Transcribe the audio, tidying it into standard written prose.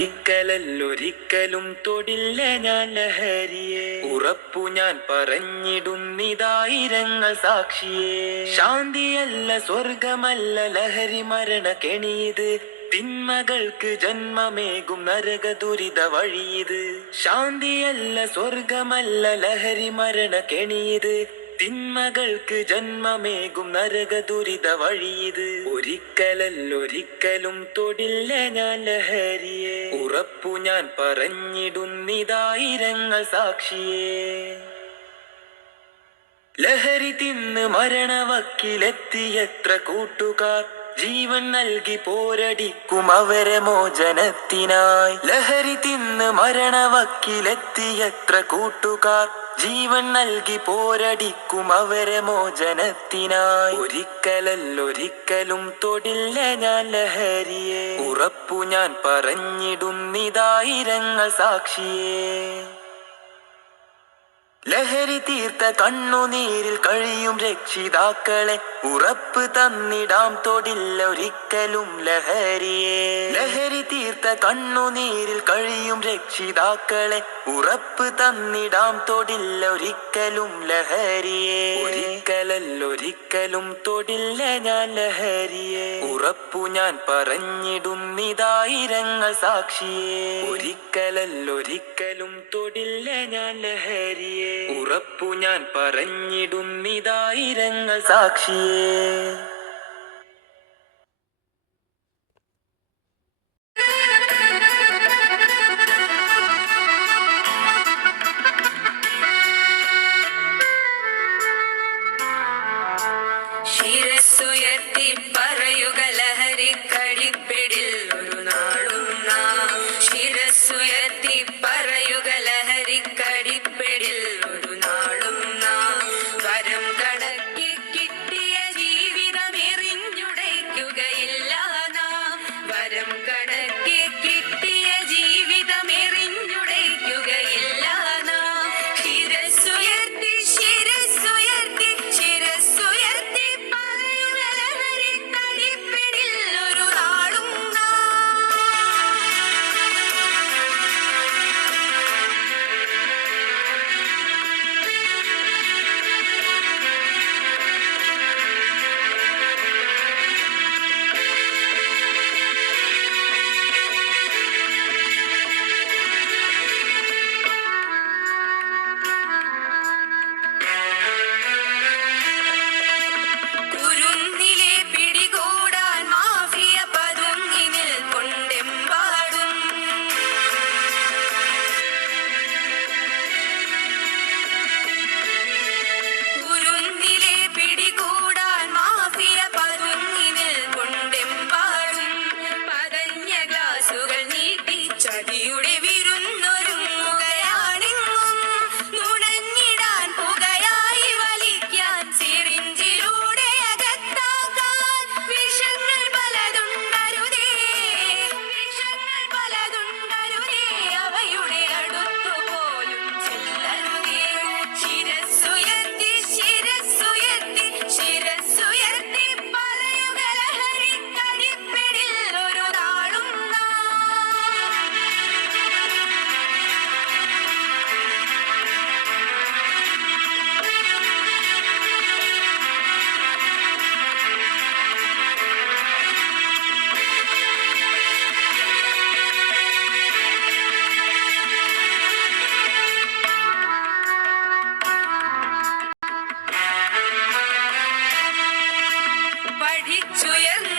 ഒരിക്കലൊരിക്കലും തൊടില്ല ഞാൻ ലഹരിയെ. ഉറപ്പു ഞാൻ പറഞ്ഞിടുന്നിതായിരങ്ങൾ സാക്ഷിയെ. ശാന്തിയല്ല സ്വർഗമല്ല ലഹരി മരണ കെണിയത്. തിന്മകൾക്ക് ജന്മമേകും നരക ദുരിത വഴിയത്. ശാന്തിയല്ല സ്വർഗമല്ല ലഹരി മരണ കെണിയത്. തിന്മകൾക്ക് ജന്മമേകും നരക ദുരിത വഴിയത്. ഒരിക്കലൊരിക്കലും തൊടില്ല ഞാൻ ലഹരിയെ. ഉറപ്പു ഞാൻ പറഞ്ഞിടുന്നിതായിരങ്ങൾ സാക്ഷിയെ. ലഹരി തിന്ന് മരണവക്കിലെത്തിയെത്ര കൂട്ടുകാർ ജീവൻ നൽകി പോരടിക്കും അവരെ മോചനത്തിനായി. ലഹരി തിന്ന് മരണവക്കിലെത്തിയെത്ര കൂട്ടുകാർ ജീവൻ നൽകി പോരടിക്കും അവരെ മോചനത്തിനായി. ഒരിക്കലൊരിക്കലും തൊടില്ല ഞാൻ ലഹരിയെ. ഉറപ്പു ഞാൻ പറഞ്ഞിടുന്നിതായിരങ്ങൾ സാക്ഷിയെ. ലഹരി തീർത്ത കണ്ണുനീരിൽ കഴിയും രക്ഷിതാക്കളെ ഉറപ്പ് തന്നിടാം തൊടില്ല ഒരിക്കലും ലഹരിയെ. ലഹരി തീർത്ത കണ്ണുനീരിൽ കഴിയും രക്ഷിതാക്കളെ ഉറപ്പ് തന്നിടാം തൊടില്ല ഒരിക്കലും ലഹരിയെ. ഒരിക്കലൊരിക്കലും തൊടില്ല ഞാൻ ലഹരിയെ. ഉറപ്പു ഞാൻ പറഞ്ഞിടുന്നിതായിരങ്ങൾ സാക്ഷിയെ. ഒരിക്കലൊരിക്കലും തൊടില്ല ഞാൻ ലഹരിയെ. ഉറപ്പു ഞാൻ പറഞ്ഞിടുന്നിതായിരങ്ങൾ സാക്ഷിയെ. ശിരസ്സുയർത്തി പറയുക ലഹരിക്കടിപ്പിടിൽ ഒരു നാളും നാം. ശിരസ്സുയർത്തി പറയുക ലഹരിക്കടിപ്പിടിൽ ഒരു നാളും നാം. വരം കണക്കി കിട്ടിയ ജീവിതം എറിഞ്ഞുടയ്ക്കുകയില്ല നാം. വരം കണക്കി കിട്ടിയ ജീവിതം എറിഞ്ഞുടയ്ക്കുകയില്ല നാം. ശിരസ്സുയർത്തി ശിരസ്സുയർത്തി ശിരസ്സുയർത്തി പറയുക ലഹരിക്കടിപ്പിടിൽ ഒരു നാളും നാം. കുരുന്നിലെ പിടികൂടാൻ മാഫിയ പതുങ്ങി നിൽക്കൊണ്ടെമ്പാടും. കുരുന്നിലെ പിടികൂടാൻ മാഫിയ പതുങ്ങി നിൽക്കൊണ്ടെമ്പാടും. പതഞ്ഞ ഗ്ലാസുകൾ നീട്ടി ചതിയുടെ വിരുന്നൊരുങ്ങുകയാണെങ്ങും. നുണഞ്ഞിടാൻ പുകയായി വലിക്കാൻ സിറിഞ്ചിലൂടെ അകത്താക്കാൻ വിഷങ്ങൾ പലതുണ്ടരുതേ. വിഷങ്ങൾ പലതുണ്ടരുതേ. അവയുടെ അടുത്തുപോലും ചെല്ലരുതേ. ശിരസ്സുയർത്തി ശിരസ്സുയർത്തി ശിരസ്സുയർത്തി പറയുക ലഹരിക്കടിപ്പിടിൽ ഒരു നാളും നാം. പഠിച്ചുയർന്ന